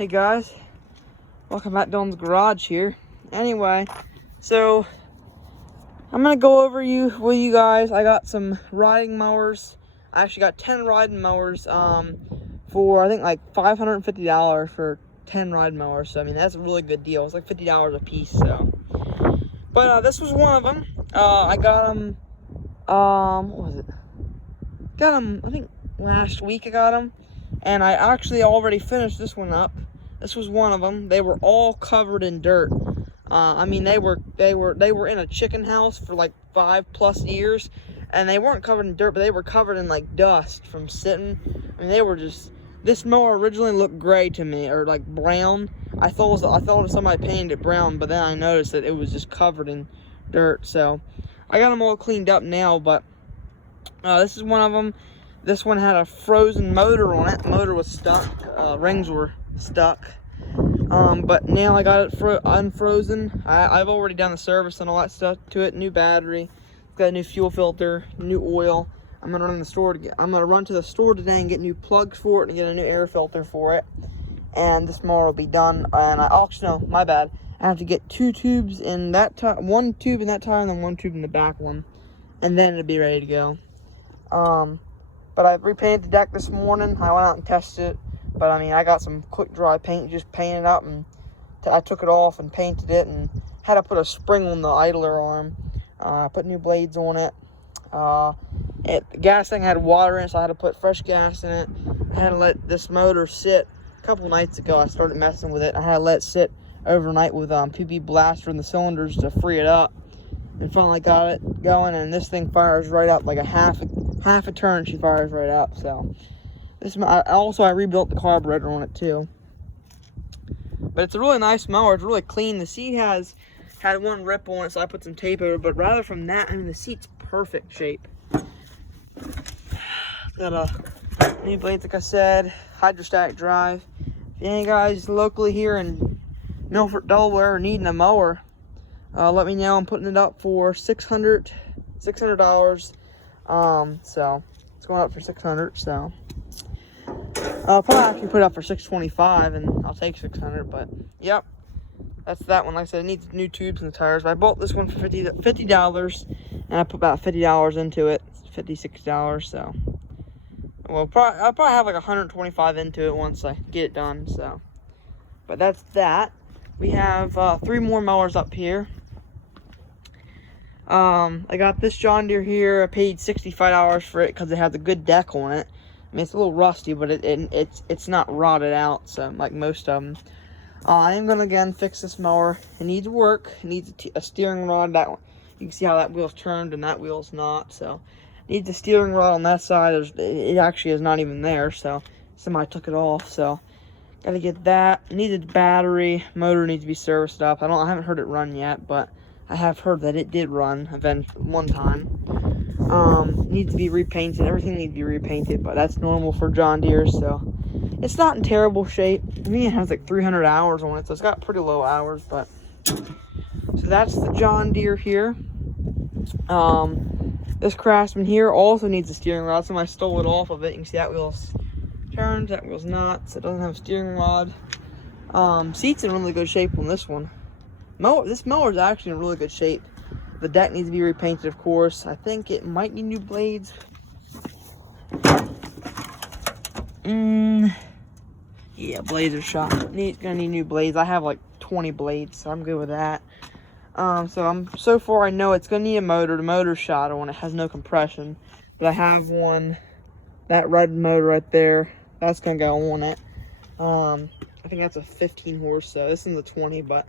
Hey guys, welcome back to Dylan's Garage here. Anyway, so I'm gonna go over with you guys. I got some riding mowers. I actually got 10 riding mowers for I think like $550 for 10 riding mowers. So I mean that's a really good deal. It's like $50 a piece. So, but this was one of them. I got them. What was it? Got them. I think last week I got them, and I actually already finished this one up. This was one of them. They were all covered in dirt. I mean, they were in a chicken house for like 5+ years, and they weren't covered in dirt, but they were covered in like dust from sitting. I mean, they were just. This mower originally looked gray to me, or like brown. I thought it was somebody painted it brown, but then I noticed that it was just covered in dirt. So I got them all cleaned up now, but this is one of them. This one had a frozen motor on it. The motor was stuck. Rings were stuck. But now I got it unfrozen. I've already done the service and all that stuff to it. New battery, got a new fuel filter, new oil. I'm gonna run to the store today and get new plugs for it and get a new air filter for it. And this mower will be done. And my bad. I have to get 2 tubes in that tire, 1 tube in that tire, and then 1 tube in the back one, and then it'll be ready to go. But I repainted the deck this morning. I went out and tested it. But I mean, I got some quick dry paint, just painted up, and I took it off and painted it, and had to put a spring on the idler arm. I put new blades on it. The gas thing had water in it, so I had to put fresh gas in it. I had to let this motor sit. A couple nights ago, I started messing with it. I had to let it sit overnight with PB blaster in the cylinders to free it up, and finally got it going. And this thing fires right up like a half a turn. She fires right up. So. I rebuilt the carburetor on it too. But it's a really nice mower. It's really clean. The seat had 1 rip on it, so I put some tape over it. But rather from that, I mean, the seat's perfect shape. Got new blades, like I said, hydrostatic drive. If any guys locally here in Milford, Delaware, are needing a mower, let me know. I'm putting it up for $600. So it's going up for $600. So. I'll probably actually put it up for $625, and I'll take $600. But yep, that's that one. Like I said, it needs new tubes and the tires. But I bought this one for $50, and I put about $50 into it. It's $56. So, well, I'll probably have like $125 into it once I get it done. So, but that's that. We have 3 more mowers up here. I got this John Deere here. I paid $65 for it because it has a good deck on it. I mean, it's a little rusty, but it's not rotted out, so like most of them. I am gonna again fix this mower. It needs work. It needs a steering rod. That one, you can see how that wheel's turned and that wheel's not. So, it needs a steering rod on that side. It actually is not even there. So, somebody took it off. So, gotta get that. It needs a battery. Motor needs to be serviced up. I haven't heard it run yet, but I have heard that it did run one time. Needs to be repainted. Everything needs to be repainted, but that's normal for John Deere, so it's not in terrible shape. I mean, it has like 300 hours on it, so it's got pretty low hours, but so that's the John Deere here. This Craftsman here also needs a steering rod. Somebody stole it off of it. You can see that wheel's turned, that wheel's not, so it doesn't have a steering rod. Seat's in really good shape on this one. This mower is actually in really good shape. The deck needs to be repainted, of course. I think it might need new blades. Yeah, blades are shot. Gonna need new blades. I have like 20 blades, so I'm good with that. So far I know it's gonna need a motor. The motor's shot on it, has no compression. But I have one, that red motor right there. That's gonna go on it. I think that's a 15 horse, so this is a 20, but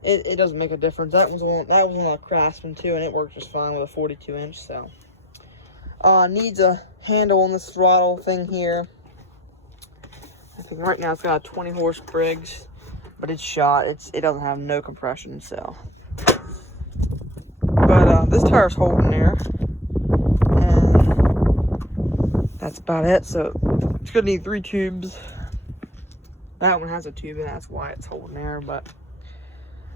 it doesn't make a difference. That was on a Craftsman too, and it worked just fine with a 42-inch. So needs a handle on this throttle thing here. I think right now it's got a 20 horse Briggs, but it's shot. It doesn't have no compression. So, but this tire's holding there, and that's about it. So it's gonna need 3 tubes. That one has a tube, and that's why it's holding there. But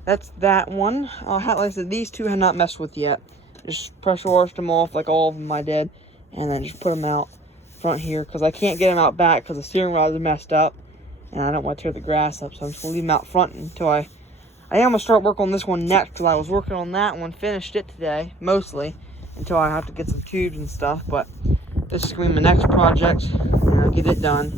that's that one. Like I said, these 2 have not messed with yet. Just pressure washed them off like all of them I did, and then just put them out front here because I can't get them out back because the steering rod is messed up. and I don't want to tear the grass up, so I'm just gonna leave them out front until I am gonna start working on this one next, because I was working on that one, finished it today, mostly, until I have to get some tubes and stuff, but this is gonna be my next project, and I'll get it done.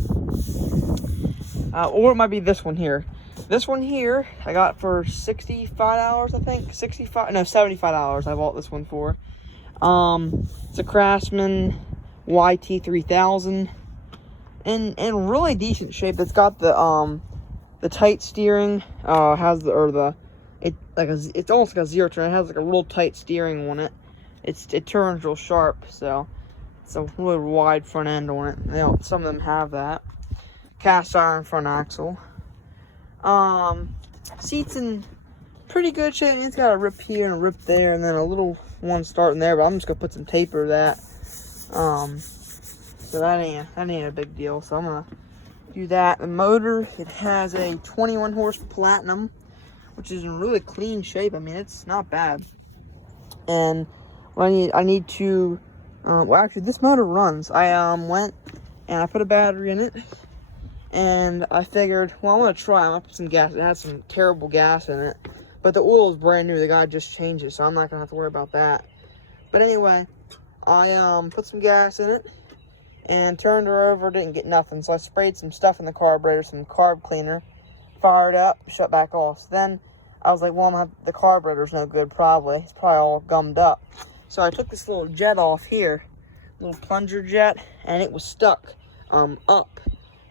Or it might be this one here. This one here, I got for $65, I think. $75 I bought this one for. It's a Craftsman YT3000. In really decent shape. It's got the tight steering. It's almost like a zero turn. It has like a real tight steering on it. It turns real sharp, so it's a really wide front end on it. Some of them have that. Cast iron front axle. Seats in pretty good shape. It's got a rip here and a rip there, and then a little one starting there, but I'm just gonna put some tape over that. So that ain't a big deal. So I'm gonna do that. The motor, it has a 21 horse Platinum, which is in really clean shape. I mean, it's not bad. And what I need to well, actually, this motor runs. I went and I put a battery in it. And I figured, well, I'm going to try. I'm going to put some gas. It has some terrible gas in it. But the oil is brand new. The guy just changed it, so I'm not going to have to worry about that. But anyway, I put some gas in it and turned her over. Didn't get nothing. So I sprayed some stuff in the carburetor, some carb cleaner. Fired up, shut back off. So then I was like, well, the carburetor's no good probably. It's probably all gummed up. So I took this little jet off here, little plunger jet, and it was stuck up.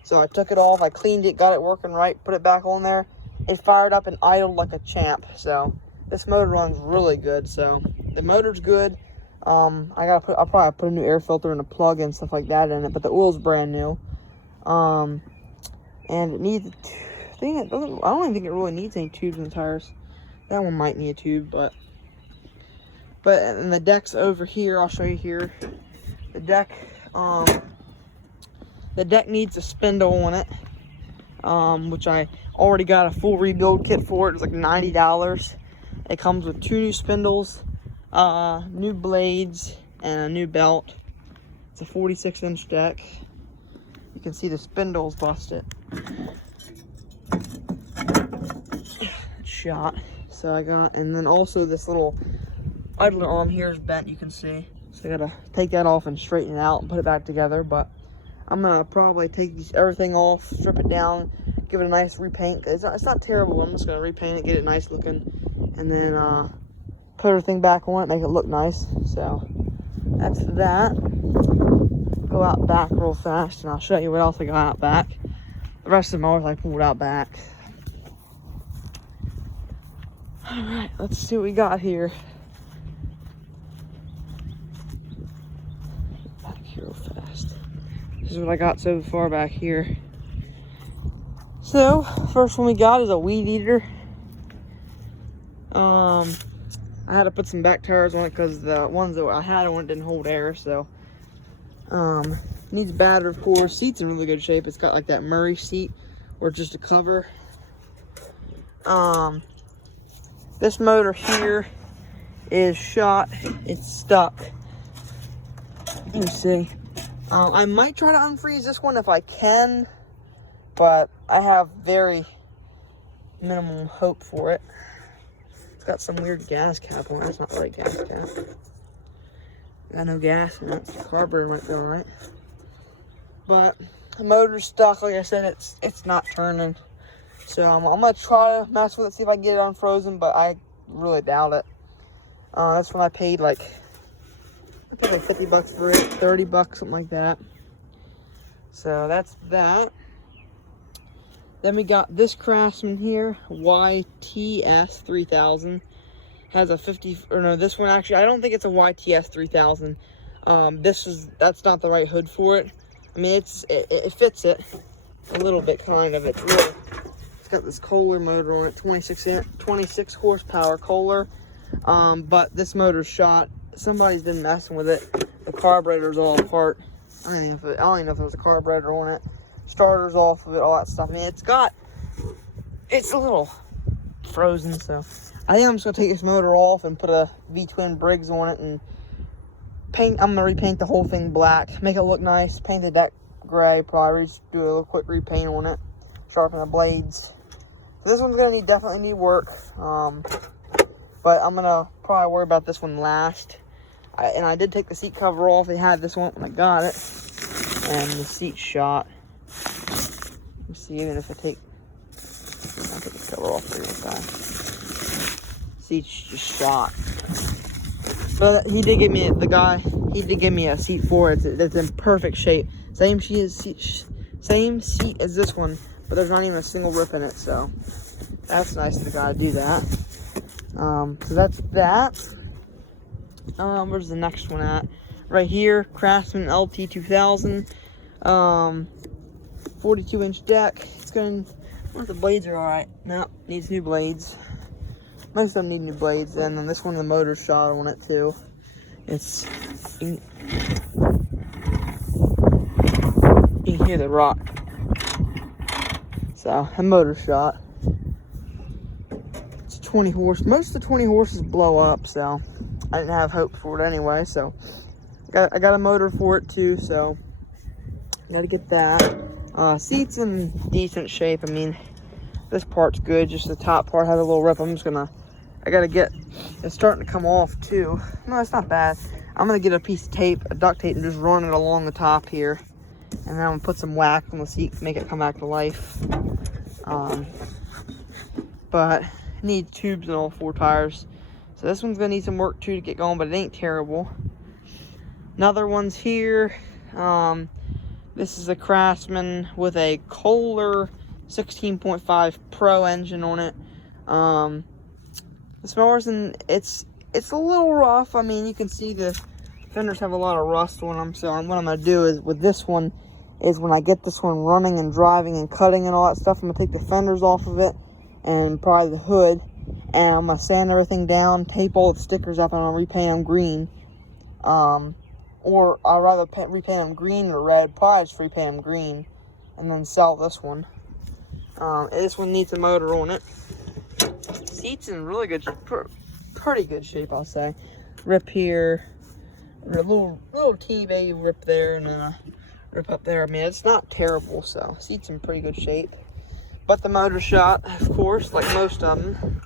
So I took it off, I cleaned it, got it working right, put it back on there. It fired up and idled like a champ. So this motor runs really good. So the motor's good. I'll probably put a new air filter and a plug and stuff like that in it, but the oil's brand new. And it needs I don't even think it really needs any tubes in the tires. That one might need a tube, but and the deck's over here. I'll show you here. The deck needs a spindle on it, which I already got a full rebuild kit for. It was like $90. It comes with 2 new spindles, new blades, and a new belt. It's a 46-inch deck. You can see the spindles busted. It's shot. So I got, and then also this little idler arm here is bent, you can see. So I gotta take that off and straighten it out and put it back together, but I'm gonna probably take everything off, strip it down, give it a nice repaint. It's not terrible. I'm just gonna repaint it, get it nice looking, and then put everything back on it, make it look nice. So that's that. Go out back real fast, and I'll show you what else I got out back. The rest of the mowers I pulled out back. All right, let's see what we got here. Back here real fast. This is what I got so far back here. So, first one we got is a weed eater. I had to put some back tires on it because the ones that I had on it didn't hold air, so. Needs a battery, of course. Seat's in really good shape. It's got like that Murray seat, or just a cover. This motor here is shot. It's stuck. You can see. I might try to unfreeze this one if I can, but I have very minimum hope for it. It's got some weird gas cap on it. It's not the right gas cap. Got no gas in it. The carburetor might be alright. But the motor's stuck. Like I said, it's not turning. So I'm gonna try to mess with it, see if I can get it unfrozen, but I really doubt it. That's when I paid like 50 bucks for it, 30 bucks, something like that. So that's that. Then we got this Craftsman here, YTS 3000. Has a 50, or no, this one actually, I don't think it's a YTS 3000. That's not the right hood for it. I mean, it fits it a little bit, kind of. It's got this Kohler motor on it, 26 horsepower Kohler. But this motor's shot. Somebody's been messing with it. The carburetor's all apart. I don't even know if there's a carburetor on it. Starter's off of it, all that stuff. I mean, it's a little frozen, so I think I'm just gonna take this motor off and put a V-twin Briggs on it and paint. I'm gonna repaint the whole thing black, make it look nice, paint the deck gray, probably just do a little quick repaint on it, sharpen the blades. So this one's gonna definitely need work. But I'm gonna probably worry about this one last. And I did take the seat cover off. They had this one when I got it, and the seat shot. Let's see, even if I'll take the cover off for you guys. Seat's just shot. But he did give me a seat for it. It's in perfect shape. Same seat as this one, but there's not even a single rip in it. So that's nice of the guy to do that. So that's that. Where's the next one at? Right here, Craftsman LT 2000. 42-inch deck. It's going. The blades are alright. No, needs new blades. Most of them need new blades, and then this one, the motor shot on it too. It's you can hear the rock. So a motor shot. It's 20 horse. Most of the 20 horses blow up, so I didn't have hope for it anyway. So I got a motor for it too. So got to get that. Seats in decent shape. I mean, this part's good. Just the top part had a little rip. I gotta get. It's starting to come off too. No, it's not bad. I'm gonna get a piece of tape, a duct tape, and just run it along the top here. And then I'm gonna put some wax on the seat to make it come back to life. But it needs tubes in all 4 tires. So this one's gonna need some work too to get going, but it ain't terrible. Another one's here. This is a Craftsman with a Kohler 16.5 Pro engine on it. This mower's it's a little rough. I mean, you can see the fenders have a lot of rust on them. So what I'm gonna do is with this one is when I get this one running and driving and cutting and all that stuff, I'm gonna take the fenders off of it and probably the hood, and I'm gonna sand everything down, tape all the stickers up, and I'm gonna repaint them green. Or I'd rather repaint them green or red. Probably just repaint them green, and then sell this one. This one needs a motor on it. Seat's in really good, pretty good shape, I'll say. Rip here, a little teeny baby rip there, and then a rip up there. I mean, it's not terrible. So seat's in pretty good shape. But the motor shot, of course, like most of them,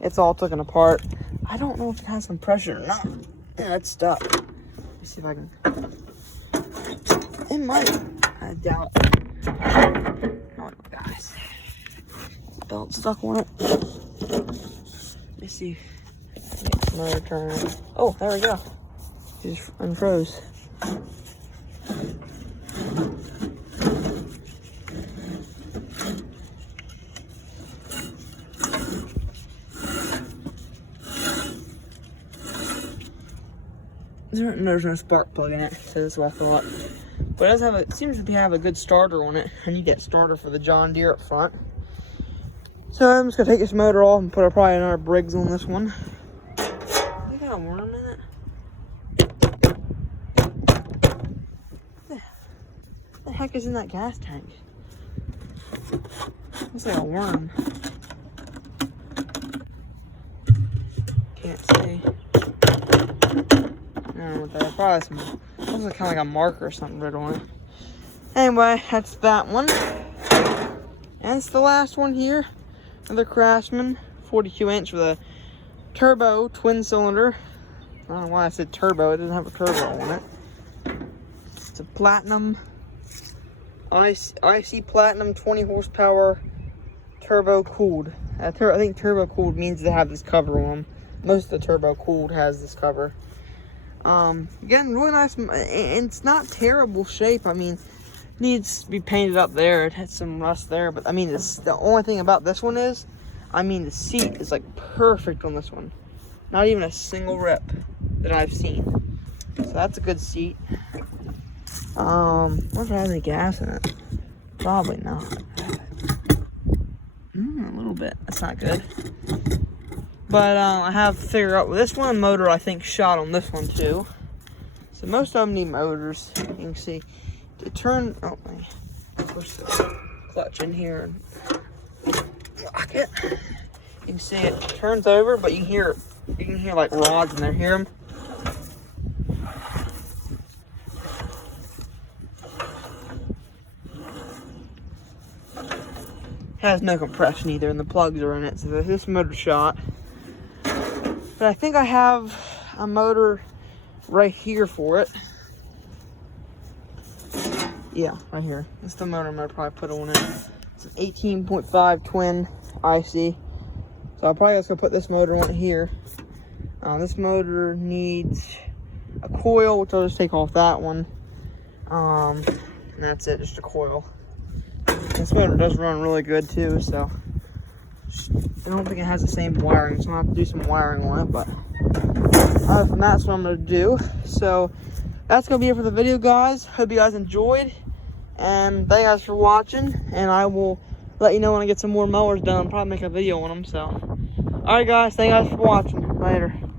it's all taken apart. I don't know if it has some pressure or not. Yeah, it's stuck. Let me see if I can. It might. I doubt. Oh, guys. Belt stuck on it. Let me see. Motor turn. Oh, there we go. It just unfroze. There's no spark plug in it, so that's what I thought. But it does have it seems to have a good starter on it. I need that starter for the John Deere up front. So I'm just gonna take this motor off and put probably another Briggs on this one. They got a worm in it. What the heck is in that gas tank? Looks like a worm. Can't see. I don't know what that is. Probably some. Looks like kind of like a marker or something right on it. Anyway, that's that one. And it's the last one here. Another Craftsman, 42-inch with a turbo twin cylinder. I don't know why I said turbo. It doesn't have a turbo on it. It's a platinum. IC platinum 20 horsepower turbo cooled. I think turbo cooled means they have this cover on them. Most of the turbo cooled has this cover. Again, really nice, and it's not terrible shape. I mean, needs to be painted up there. It had some rust there, but I mean, the only thing about this one is, I mean, the seat is like perfect on this one. Not even a single rip that I've seen. So that's a good seat. Wonder if it has any gas in it. Probably not. A little bit. That's not good. But I have to figure out with this one motor. I think shot on this one too. So most of them need motors. You can see to turn. Oh, push the clutch in here and lock it. You can see it turns over, but you can hear like rods in there. Hear them? has no compression either, and the plugs are in it, so this motor's shot. But I think I have a motor right here for it. Yeah, right here. That's the motor I'm gonna probably put on it. It's an 18.5 twin IC. So I'll probably just go put this motor on here. This motor needs a coil, which I'll just take off that one. And that's it, just a coil. This motor does run really good too, so I don't think it has the same wiring, so I'll have to do some wiring on it, but other than that, that's what I'm gonna do. So that's gonna be it for the video, guys. Hope you guys enjoyed, and thank you guys for watching, and I will let you know when I get some more mowers done. I'll probably make a video on them. So alright guys, thank you guys for watching. Later.